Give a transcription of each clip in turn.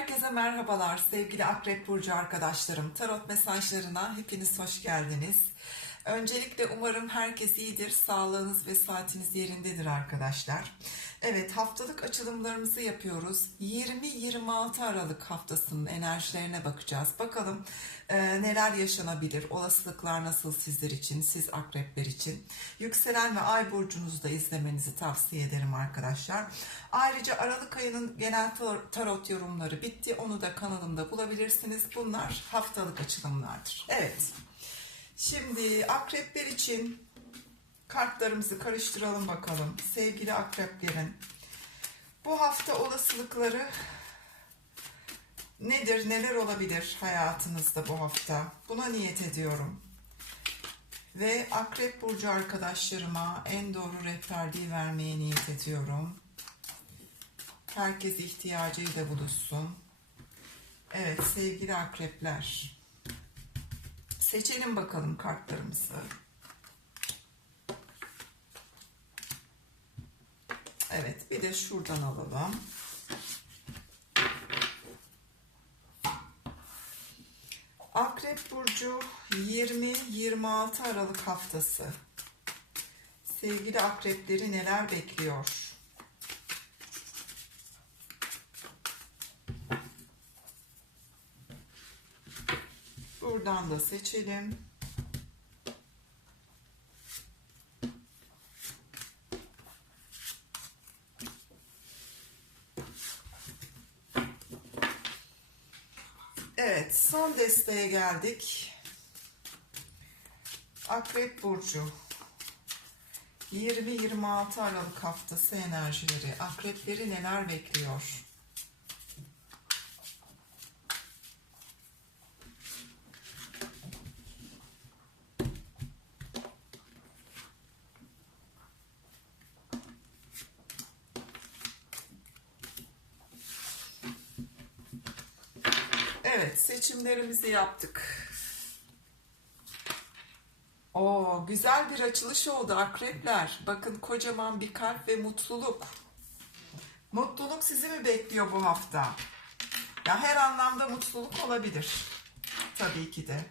Herkese merhabalar sevgili Akrep Burcu arkadaşlarım. Tarot mesajlarına hepiniz hoş geldiniz. Öncelikle umarım herkes iyidir, sağlığınız ve saatiniz yerindedir arkadaşlar. Evet haftalık açılımlarımızı yapıyoruz. 20-26 Aralık haftasının enerjilerine bakacağız. Bakalım e, neler yaşanabilir, olasılıklar nasıl sizler için, siz akrepler için. Yükselen ve ay burcunuzu da izlemenizi tavsiye ederim arkadaşlar. Ayrıca Aralık ayının genel tar- tarot yorumları bitti. Onu da kanalımda bulabilirsiniz. Bunlar haftalık açılımlardır. Evet. Şimdi akrepler için kartlarımızı karıştıralım bakalım. Sevgili akreplerin bu hafta olasılıkları nedir, neler olabilir hayatınızda bu hafta? Buna niyet ediyorum. Ve akrep burcu arkadaşlarıma en doğru rehberliği vermeye niyet ediyorum. Herkes ihtiyacıyla buluşsun. Evet sevgili akrepler. Seçelim bakalım kartlarımızı. Evet bir de şuradan alalım. Akrep Burcu 20-26 Aralık haftası. Sevgili akrepleri neler bekliyor? Buradan da seçelim. Evet, son desteğe geldik. Akrep Burcu. 20-26 Aralık haftası enerjileri. Akrepleri neler bekliyor? Evet, seçimlerimizi yaptık. Oo, güzel bir açılış oldu akrepler. Bakın kocaman bir kalp ve mutluluk. Mutluluk sizi mi bekliyor bu hafta? Ya her anlamda mutluluk olabilir. Tabii ki de.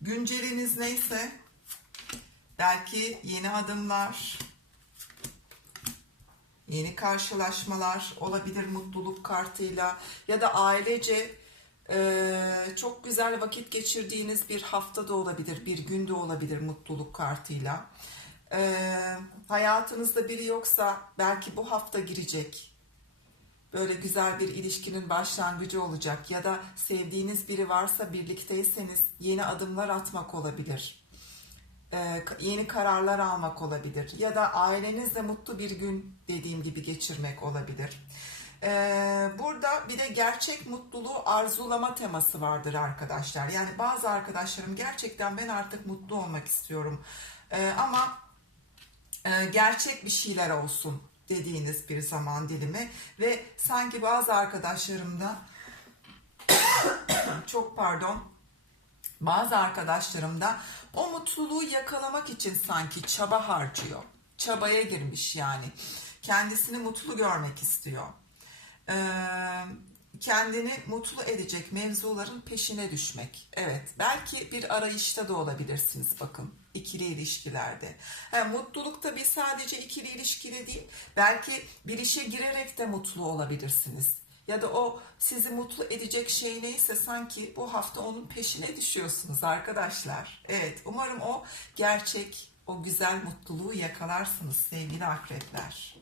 Günceliniz neyse belki yeni adımlar, yeni karşılaşmalar olabilir mutluluk kartıyla ya da ailece e, çok güzel vakit geçirdiğiniz bir hafta da olabilir, bir gün de olabilir mutluluk kartıyla. E, hayatınızda biri yoksa belki bu hafta girecek. Böyle güzel bir ilişkinin başlangıcı olacak ya da sevdiğiniz biri varsa birlikteyseniz yeni adımlar atmak olabilir yeni kararlar almak olabilir ya da ailenizle mutlu bir gün dediğim gibi geçirmek olabilir. E, burada bir de gerçek mutluluğu arzulama teması vardır arkadaşlar. Yani bazı arkadaşlarım gerçekten ben artık mutlu olmak istiyorum E, ama e, gerçek bir şeyler olsun dediğiniz bir zaman dilimi ve sanki bazı arkadaşlarımda çok pardon bazı arkadaşlarım da o mutluluğu yakalamak için sanki çaba harcıyor. Çabaya girmiş yani. Kendisini mutlu görmek istiyor. Ee, kendini mutlu edecek mevzuların peşine düşmek. Evet, belki bir arayışta da olabilirsiniz bakın ikili ilişkilerde. Ha, mutluluk tabii sadece ikili ilişkili değil. Belki bir işe girerek de mutlu olabilirsiniz ya da o sizi mutlu edecek şey neyse sanki bu hafta onun peşine düşüyorsunuz arkadaşlar. Evet umarım o gerçek o güzel mutluluğu yakalarsınız sevgili akrepler.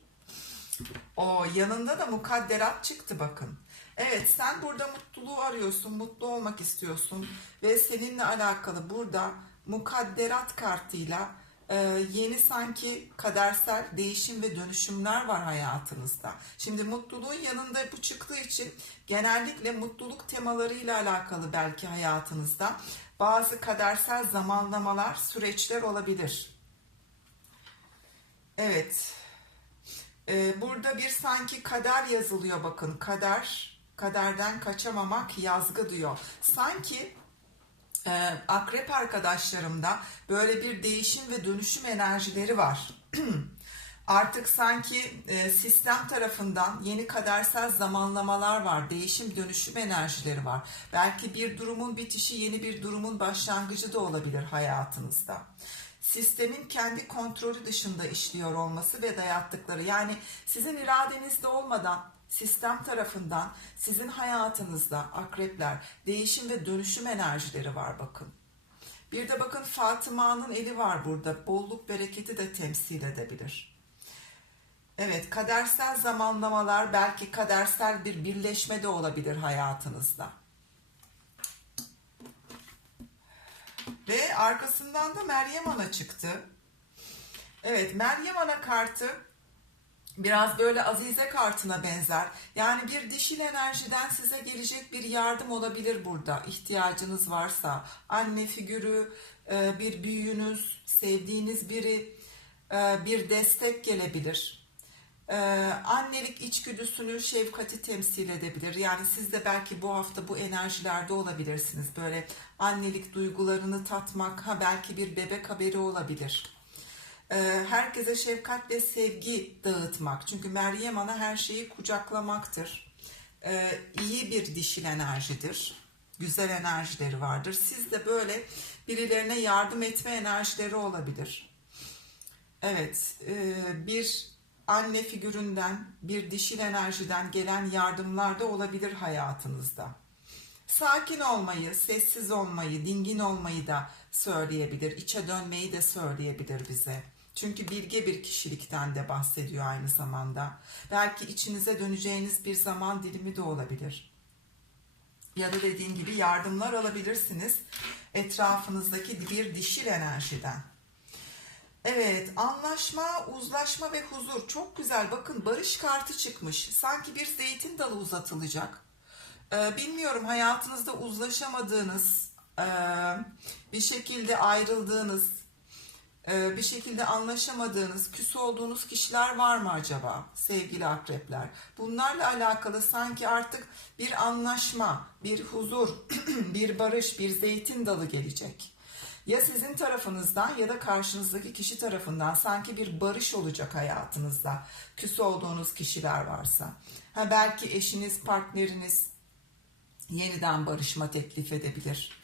O yanında da mukadderat çıktı bakın. Evet sen burada mutluluğu arıyorsun, mutlu olmak istiyorsun ve seninle alakalı burada mukadderat kartıyla e, yeni sanki kadersel değişim ve dönüşümler var hayatınızda. Şimdi mutluluğun yanında bu çıktığı için genellikle mutluluk temalarıyla alakalı belki hayatınızda bazı kadersel zamanlamalar, süreçler olabilir. Evet. E, burada bir sanki kader yazılıyor bakın. Kader, kaderden kaçamamak yazgı diyor. Sanki e, akrep arkadaşlarımda böyle bir değişim ve dönüşüm enerjileri var. Artık sanki e, sistem tarafından yeni kadersel zamanlamalar var, değişim dönüşüm enerjileri var. Belki bir durumun bitişi yeni bir durumun başlangıcı da olabilir hayatınızda. Sistemin kendi kontrolü dışında işliyor olması ve dayattıkları yani sizin iradenizde olmadan sistem tarafından sizin hayatınızda akrepler değişim ve dönüşüm enerjileri var bakın. Bir de bakın Fatıma'nın eli var burada. Bolluk bereketi de temsil edebilir. Evet, kadersel zamanlamalar belki kadersel bir birleşme de olabilir hayatınızda. Ve arkasından da Meryem Ana çıktı. Evet, Meryem Ana kartı biraz böyle Azize kartına benzer. Yani bir dişil enerjiden size gelecek bir yardım olabilir burada. İhtiyacınız varsa anne figürü, e, bir büyüğünüz, sevdiğiniz biri, e, bir destek gelebilir. E, Annelik içgüdüsünü, şefkati temsil edebilir. Yani siz de belki bu hafta bu enerjilerde olabilirsiniz. Böyle annelik duygularını tatmak, ha belki bir bebek haberi olabilir herkese şefkat ve sevgi dağıtmak. Çünkü Meryem Ana her şeyi kucaklamaktır. E, iyi bir dişil enerjidir. Güzel enerjileri vardır. Siz de böyle birilerine yardım etme enerjileri olabilir. Evet, e, bir anne figüründen, bir dişil enerjiden gelen yardımlar da olabilir hayatınızda. Sakin olmayı, sessiz olmayı, dingin olmayı da söyleyebilir. içe dönmeyi de söyleyebilir bize. Çünkü bilge bir kişilikten de bahsediyor aynı zamanda. Belki içinize döneceğiniz bir zaman dilimi de olabilir. Ya da dediğim gibi yardımlar alabilirsiniz etrafınızdaki bir dişil enerjiden. Evet, anlaşma, uzlaşma ve huzur çok güzel. Bakın barış kartı çıkmış. Sanki bir zeytin dalı uzatılacak. Ee, bilmiyorum hayatınızda uzlaşamadığınız, e, bir şekilde ayrıldığınız, bir şekilde anlaşamadığınız, küs olduğunuz kişiler var mı acaba sevgili akrepler? Bunlarla alakalı sanki artık bir anlaşma, bir huzur, bir barış, bir zeytin dalı gelecek. Ya sizin tarafınızdan ya da karşınızdaki kişi tarafından sanki bir barış olacak hayatınızda. Küs olduğunuz kişiler varsa. Ha belki eşiniz, partneriniz yeniden barışma teklif edebilir.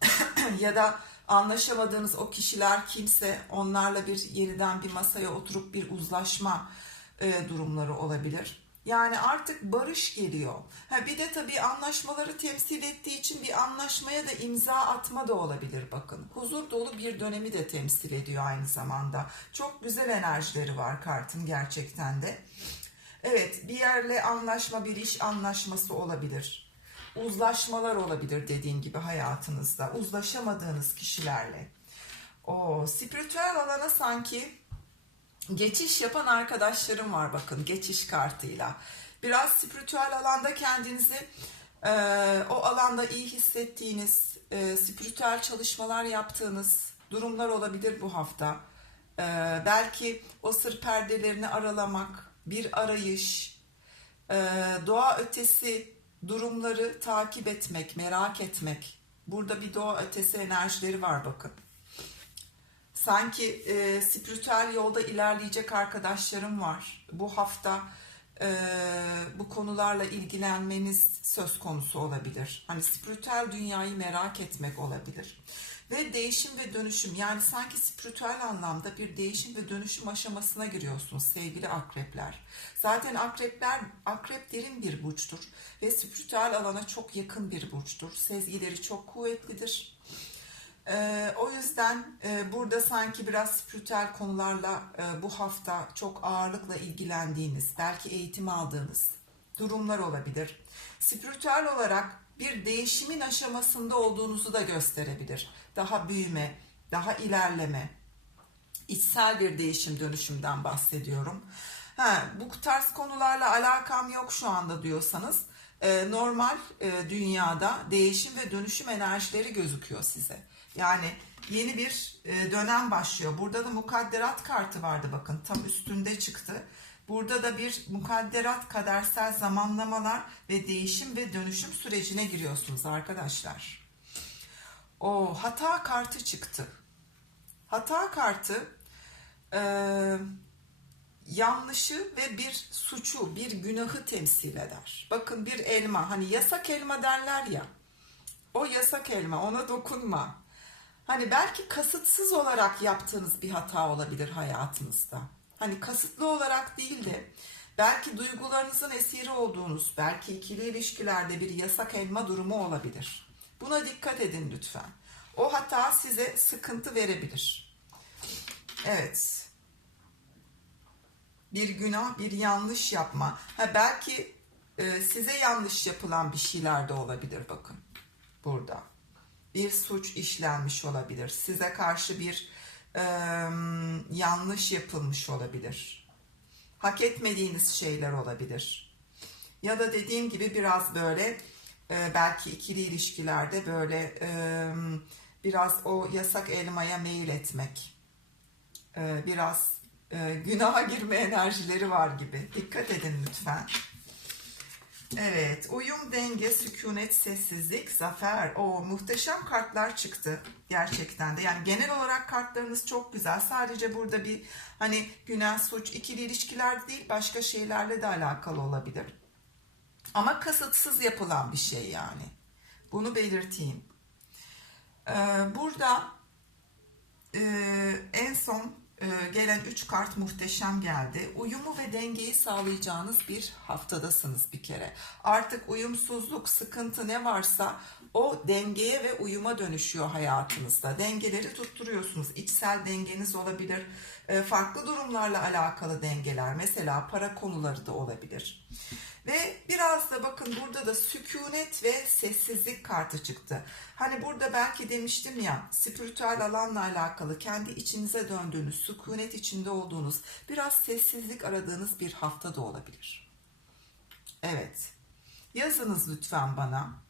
ya da anlaşamadığınız o kişiler kimse onlarla bir yeniden bir masaya oturup bir uzlaşma e, durumları olabilir. Yani artık barış geliyor. Ha bir de tabii anlaşmaları temsil ettiği için bir anlaşmaya da imza atma da olabilir bakın. Huzur dolu bir dönemi de temsil ediyor aynı zamanda. Çok güzel enerjileri var kartın gerçekten de. Evet bir yerle anlaşma bir iş anlaşması olabilir uzlaşmalar olabilir dediğim gibi hayatınızda. Uzlaşamadığınız kişilerle. O spiritüel alana sanki geçiş yapan arkadaşlarım var bakın geçiş kartıyla. Biraz spiritüel alanda kendinizi e, o alanda iyi hissettiğiniz, e, spiritüel çalışmalar yaptığınız durumlar olabilir bu hafta. E, belki o sır perdelerini aralamak, bir arayış, e, doğa ötesi durumları takip etmek, merak etmek. Burada bir doğa ötesi enerjileri var bakın. Sanki e, spiritüel yolda ilerleyecek arkadaşlarım var. Bu hafta e, bu konularla ilgilenmeniz söz konusu olabilir. Hani spiritüel dünyayı merak etmek olabilir. Ve değişim ve dönüşüm yani sanki spiritüel anlamda bir değişim ve dönüşüm aşamasına giriyorsunuz sevgili akrepler. Zaten akrepler, akrep derin bir burçtur ve spiritüel alana çok yakın bir burçtur. Sezgileri çok kuvvetlidir. Ee, o yüzden e, burada sanki biraz spiritüel konularla e, bu hafta çok ağırlıkla ilgilendiğiniz, belki eğitim aldığınız durumlar olabilir. Spiritüel olarak bir değişimin aşamasında olduğunuzu da gösterebilir. Daha büyüme, daha ilerleme, içsel bir değişim dönüşümden bahsediyorum. Ha, bu tarz konularla alakam yok şu anda diyorsanız e, normal e, dünyada değişim ve dönüşüm enerjileri gözüküyor size. Yani yeni bir e, dönem başlıyor. Burada da mukadderat kartı vardı bakın tam üstünde çıktı. Burada da bir mukadderat kadersel zamanlamalar ve değişim ve dönüşüm sürecine giriyorsunuz arkadaşlar. O hata kartı çıktı. Hata kartı e, yanlışı ve bir suçu, bir günahı temsil eder. Bakın bir elma, hani yasak elma derler ya. O yasak elma, ona dokunma. Hani belki kasıtsız olarak yaptığınız bir hata olabilir hayatınızda. Hani kasıtlı olarak değil de belki duygularınızın esiri olduğunuz, belki ikili ilişkilerde bir yasak elma durumu olabilir. Buna dikkat edin lütfen. O hata size sıkıntı verebilir. Evet. Bir günah, bir yanlış yapma. Ha belki e, size yanlış yapılan bir şeyler de olabilir bakın. Burada. Bir suç işlenmiş olabilir. Size karşı bir e, yanlış yapılmış olabilir. Hak etmediğiniz şeyler olabilir. Ya da dediğim gibi biraz böyle e, belki ikili ilişkilerde böyle e, biraz o yasak elmaya meyil etmek. E, biraz e, günaha girme enerjileri var gibi. Dikkat edin lütfen. Evet, uyum, denge, sükunet, sessizlik, zafer. O muhteşem kartlar çıktı gerçekten de. Yani genel olarak kartlarınız çok güzel. Sadece burada bir hani günah, suç, ikili ilişkiler değil başka şeylerle de alakalı olabilir. Ama kasıtsız yapılan bir şey yani. Bunu belirteyim. Ee, burada e, en son gelen 3 kart muhteşem geldi. Uyumu ve dengeyi sağlayacağınız bir haftadasınız bir kere. Artık uyumsuzluk, sıkıntı ne varsa o dengeye ve uyuma dönüşüyor hayatınızda. Dengeleri tutturuyorsunuz. İçsel dengeniz olabilir. E, farklı durumlarla alakalı dengeler. Mesela para konuları da olabilir. Ve biraz da bakın burada da sükunet ve sessizlik kartı çıktı. Hani burada belki demiştim ya spiritüel alanla alakalı kendi içinize döndüğünüz, sükunet içinde olduğunuz, biraz sessizlik aradığınız bir hafta da olabilir. Evet. Yazınız lütfen bana.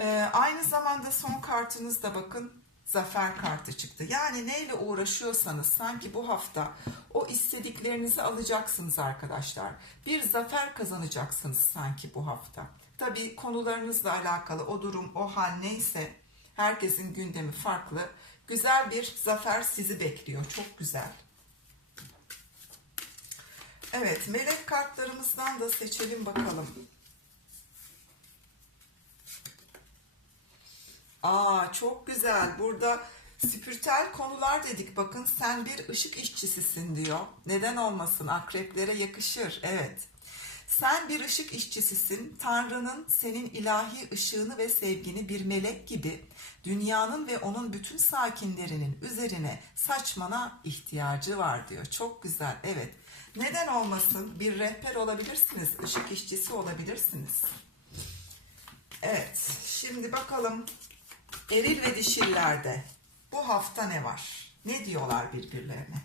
Ee, aynı zamanda son kartınız da bakın zafer kartı çıktı. Yani neyle uğraşıyorsanız sanki bu hafta o istediklerinizi alacaksınız arkadaşlar. Bir zafer kazanacaksınız sanki bu hafta. Tabii konularınızla alakalı o durum, o hal neyse herkesin gündemi farklı. Güzel bir zafer sizi bekliyor. Çok güzel. Evet, melek kartlarımızdan da seçelim bakalım. Aa çok güzel. Burada spiritüel konular dedik. Bakın sen bir ışık işçisisin diyor. Neden olmasın? Akreplere yakışır. Evet. Sen bir ışık işçisisin. Tanrı'nın senin ilahi ışığını ve sevgini bir melek gibi dünyanın ve onun bütün sakinlerinin üzerine saçmana ihtiyacı var diyor. Çok güzel. Evet. Neden olmasın? Bir rehber olabilirsiniz. Işık işçisi olabilirsiniz. Evet. Şimdi bakalım Eril ve dişillerde bu hafta ne var? Ne diyorlar birbirlerine?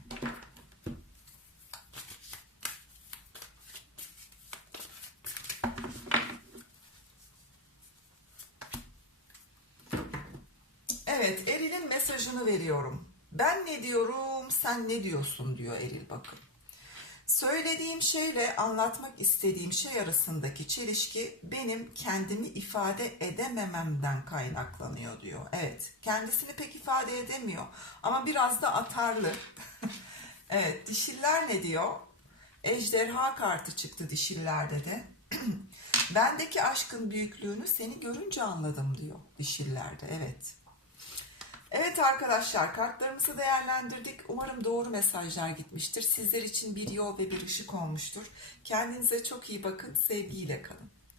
Evet, Eril'in mesajını veriyorum. Ben ne diyorum, sen ne diyorsun diyor Eril bakın. Söylediğim şeyle anlatmak istediğim şey arasındaki çelişki benim kendimi ifade edemememden kaynaklanıyor diyor. Evet, kendisini pek ifade edemiyor ama biraz da atarlı. evet, dişiller ne diyor? Ejderha kartı çıktı dişillerde de. Bendeki aşkın büyüklüğünü seni görünce anladım diyor dişillerde. Evet. Evet arkadaşlar kartlarımızı değerlendirdik. Umarım doğru mesajlar gitmiştir. Sizler için bir yol ve bir ışık olmuştur. Kendinize çok iyi bakın. Sevgiyle kalın.